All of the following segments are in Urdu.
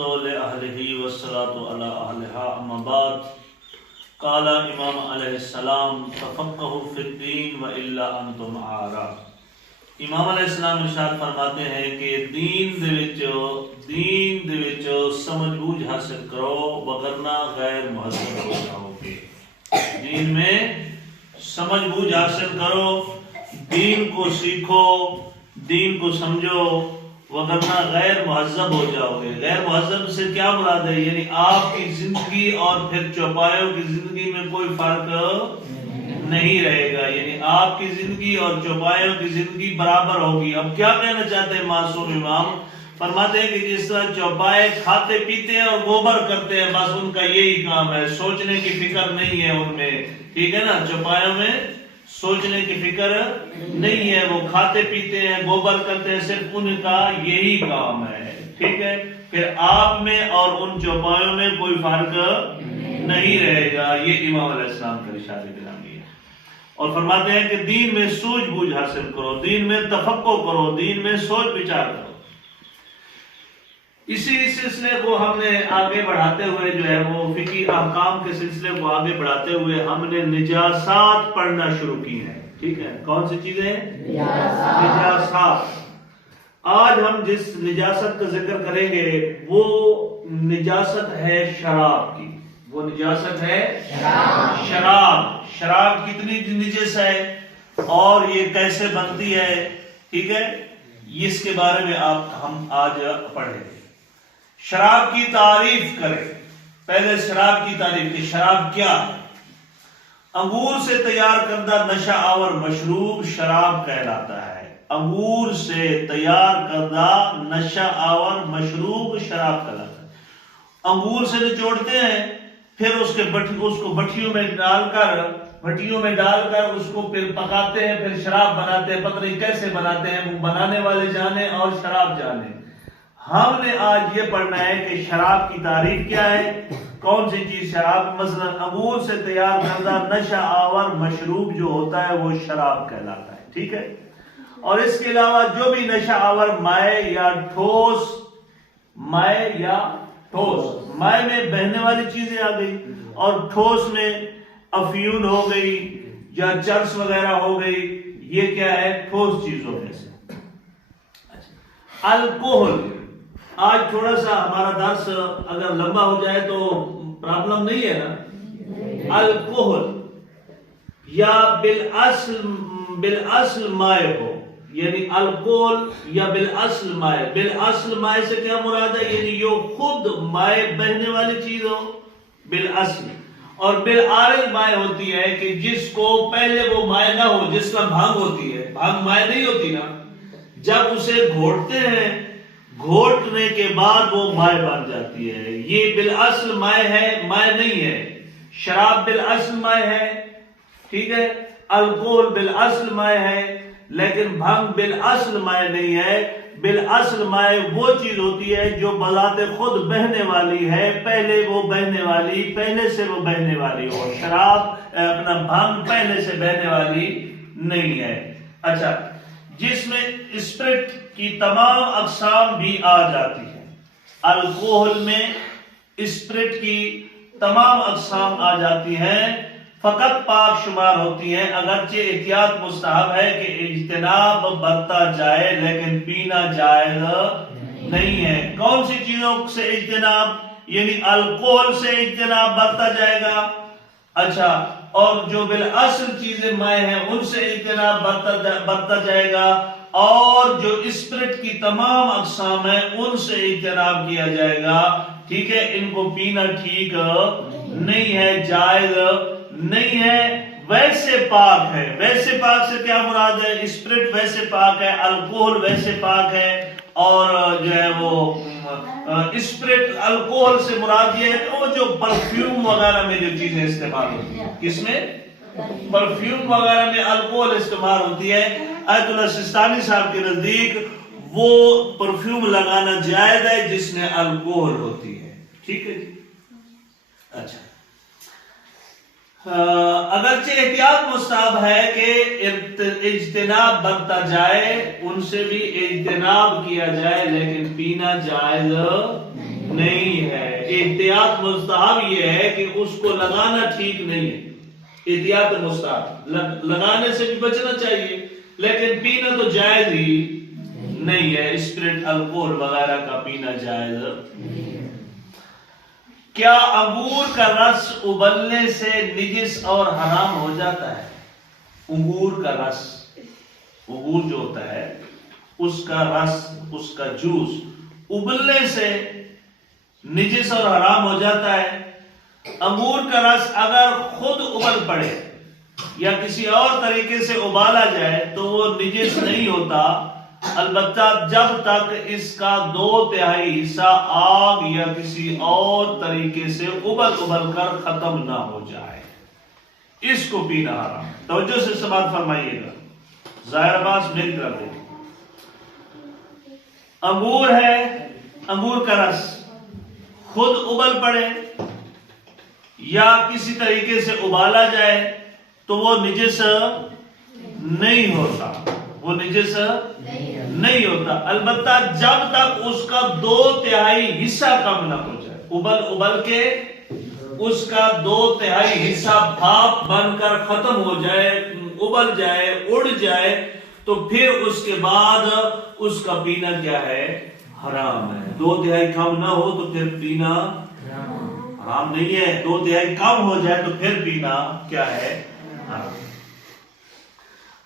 لأهله والصلاة على أهلها أما بعد قال امام علیہ السلام تفقهوا في الدین وإلا أنتم عارا۔ امام علیہ السلام ارشاد فرماتے ہیں کہ دین دے وچ سمجھ بوجھ حاصل کرو وگرنہ غیر مہذب ہو جاؤ گے۔ دین میں سمجھ بوجھ حاصل کرو، دین کو سیکھو، دین کو سمجھو، وگرنہ غیر مہذب ہو جاؤ گے۔ غیر مہذب سے کیا مراد ہے؟ یعنی آپ کی زندگی اور پھر چوپایوں کی زندگی میں کوئی فرق نہیں رہے گا، یعنی آپ کی زندگی اور چوپایوں کی زندگی برابر ہوگی۔ اب کیا کہنا چاہتے ہیں معصوم امام؟ فرماتے ہیں کہ جس طرح چوپائے کھاتے پیتے ہیں اور گوبر کرتے ہیں، بس ان کا یہی کام ہے، سوچنے کی فکر نہیں ہے ان میں، ٹھیک ہے نا، چوپایوں میں سوچنے کی فکر نہیں ہے، وہ کھاتے پیتے ہیں، گوبر کرتے ہیں، صرف ان کا یہی کام ہے، ٹھیک ہے۔ پھر آپ میں اور ان چوپایوں میں کوئی فرق نہیں رہے گا۔ یہ امام علیہ السلام کا ارشاد گرامی ہے۔ اور فرماتے ہیں کہ دین میں سوچ بوجھ حاصل کرو، دین میں تفقہ کرو، دین میں سوچ بچار کرو۔ اسی سلسلے کو ہم نے آگے بڑھاتے ہوئے جو ہے وہ فقہی احکام کے سلسلے کو آگے بڑھاتے ہوئے ہم نے نجاسات پڑھنا شروع کی ہیں، ٹھیک ہے۔ کون سی چیزیں؟ نجاسات۔ آج ہم جس نجاست کا ذکر کریں گے وہ نجاست ہے شراب کی۔ وہ نجاست ہے شراب۔ شراب کتنی نجس ہے اور یہ کیسے بنتی ہے، ٹھیک ہے، اس کے بارے میں ہم آج پڑھیں گے۔ شراب کی تعریف کریں۔ پہلے شراب کی تعریف کہ شراب کیا ہے؟ انگور سے تیار کردہ نشہ آور مشروب شراب کہلاتا ہے۔ انگور سے تیار کردہ نشہ آور مشروب شراب کہلاتا ہے۔ انگور سے نچوڑتے ہیں، پھر اس کو بھٹیوں میں ڈال کر اس کو پھر پکاتے ہیں، پھر شراب بناتے ہیں۔ پتہ نہیں کیسے بناتے ہیں، وہ بنانے والے جانے اور شراب جانے۔ ہم نے آج یہ پڑھنا ہے کہ شراب کی تعریف کیا ہے، کون سی چیز شراب، مثلا انگور سے تیار کردہ نشہ آور مشروب جو ہوتا ہے وہ شراب کہلاتا ہے، ٹھیک ہے۔ اور اس کے علاوہ جو بھی نشہ آور مائع یا ٹھوس، مائع میں بہنے والی چیزیں آ گئی اور ٹھوس میں افیون ہو گئی یا چرس وغیرہ ہو گئی، یہ کیا ہے؟ ٹھوس چیزوں میں سے۔ الکوہل، آج تھوڑا سا ہمارا درس اگر لمبا ہو جائے تو پرابلم نہیں ہے نا۔ الکوہل یا بالاصل مائع ہو، یعنی الکوہل یا بالاصل مائع۔ بالاصل مائع سے کیا مراد ہے؟ یعنی یہ خود مائع بہنے والی چیز ہو بالاصل۔ اور بالعارض مائع ہوتی ہے کہ جس کو پہلے وہ مائع نہ ہو، جس میں بھنگ ہوتی ہے، بھنگ مائع نہیں ہوتی نا، جب اسے گھوٹتے ہیں، گھوٹنے کے بعد وہ مائع بن جاتی ہے۔ یہ بالاصل مائع ہے، مائع نہیں ہے۔ شراب بالاصل مائع ہے، ٹھیک ہے، الکوہل بالاصل مائع ہے، لیکن بھنگ بالاصل مائع نہیں ہے۔ بالاصل مائع وہ چیز ہوتی ہے جو بذات خود بہنے والی ہے، پہلے سے وہ بہنے والی ہو۔ شراب اپنا بھنگ پہلے سے بہنے والی نہیں ہے۔ اچھا، جس میں اسپرٹ کی تمام اقسام بھی آ جاتی ہیں۔ الکوہل میں اسپرٹ کی تمام اقسام آ جاتی ہیں، فقط پاک شمار ہوتی ہیں، اگرچہ احتیاط مستحب ہے کہ اجتناب برتا جائے لیکن پینا جائز نہیں ہے۔ کون سی چیزوں سے اجتناب؟ یعنی الکوہل سے اجتناب برتا جائے گا، اچھا، اور جو بالاصل چیزیں مائع ہیں ان سے اجتناب برتا جائے گا، اور جو اسپرٹ کی تمام اقسام ہیں ان سے اجتناب کیا جائے گا، ٹھیک ہے۔ ان کو پینا ٹھیک نہیں ہے، جائز نہیں ہے، ویسے پاک ہے۔ ویسے پاک سے کیا مراد ہے؟ اسپرٹ ویسے پاک ہے، الکوہل ویسے پاک ہے، اور جو ہے وہ اسپرٹ الکوہل سے مراد یہ ہے کہ وہ جو پرفیوم وغیرہ میں جو چیزیں استعمال ہوتی ہیں، کس میں؟ پرفیوم وغیرہ میں الکوہل استعمال ہوتی ہے۔ آیت اللہ سستانی صاحب کے نزدیک وہ پرفیوم لگانا جائز ہے جس میں الکوہل ہوتی ہے، ٹھیک ہے جی۔ اچھا، اگرچہ احتیاط مستحب ہے کہ اجتناب برتا جائے، ان سے بھی اجتناب کیا جائے، لیکن پینا جائز نہیں ہے. احتیاط مستحب یہ ہے کہ اس کو لگانا ٹھیک نہیں ہے. احتیاط مستحب لگانے سے بھی بچنا چاہیے، لیکن پینا تو جائز ہی نہیں ہے. اسپرٹ الکوہل وغیرہ کا پینا جائز. کیا انگور کا رس ابلنے سے نجس اور حرام ہو جاتا ہے؟ انگور کا رس، انگور جو ہوتا ہے اس کا رس، اس کا جوس ابلنے سے نجس اور حرام ہو جاتا ہے. انگور کا رس اگر خود ابل پڑے یا کسی اور طریقے سے ابالا جائے تو وہ نجس نہیں ہوتا، البتہ جب تک اس کا 2/3 حصہ آگ یا کسی اور طریقے سے ابل کر ختم نہ ہو جائے، اس کو پینا حرام. توجہ سے سماعت فرمائیے گا، ظاہر باز میری طرف دیکھیں. انگور ہے، انگور کا رس خود ابل پڑے یا کسی طریقے سے ابالا جائے تو وہ نجس نہیں ہوتا، وہ نجس نہیں ہوتا، البتہ جب تک اس کا 2/3 حصہ کم نہ ہو جائے. ابل کے اس کا 2/3 حصہ بھاپ بن کر ختم ہو جائے، ابل جائے، اڑ جائے، تو پھر اس کے بعد اس کا پینا کیا ہے؟ حرام ہے. 2/3 کم نہ ہو تو پھر پینا حرام نہیں ہے. 2/3 کم ہو جائے تو پھر پینا کیا ہے؟ حرام.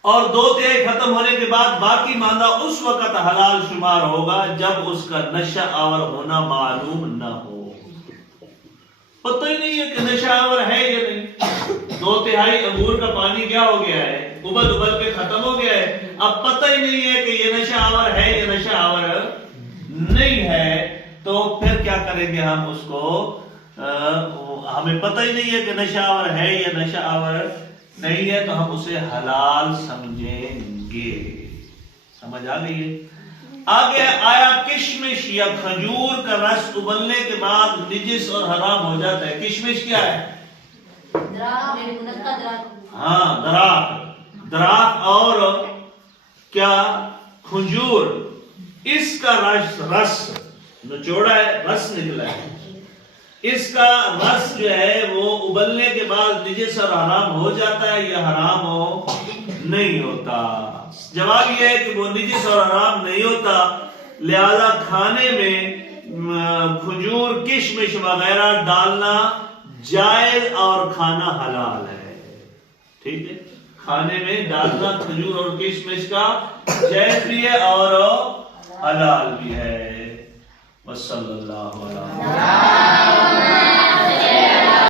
اور 2/3 ختم ہونے کے بعد باقی ماندہ اس وقت حلال شمار ہوگا جب اس کا نشہ آور ہونا معلوم نہ ہو. پتہ ہی نہیں ہے کہ نشہ آور ہے یا نہیں. 2/3 انگور کا پانی کیا ہو گیا ہے؟ ابل کے ختم ہو گیا ہے. اب پتہ ہی نہیں ہے کہ یہ نشہ آور ہے یا نشہ آور نہیں ہے، تو پھر کیا کریں گے ہم اس کو؟ ہمیں پتہ ہی نہیں ہے کہ نشہ آور ہے یا نشہ آور نہیں ہے، تو ہم اسے حلال سمجھیں گے. سمجھ آ گئی ہے؟ آگے آیا کشمش یا کھجور کا رس ابلنے کے بعد نجس اور حرام ہو جاتا ہے. کشمش کیا ہے؟ ہاں، دراخت اور کیا؟ کھجور. اس کا رس نچوڑا ہے، رس نکلا ہے. اس کا رس جو ہے وہ ابلنے کے بعد نجس اور حرام ہو جاتا ہے یا حرام ہو نہیں ہوتا؟ جواب یہ ہے کہ وہ نجس اور حرام نہیں ہوتا، لہذا کھانے میں کھجور، کشمش وغیرہ ڈالنا جائز اور کھانا حلال ہے. ٹھیک ہے، کھانے میں ڈالنا کھجور اور کشمش کا جائز بھی ہے اور حلال بھی ہے. وصلی اللہ علیہ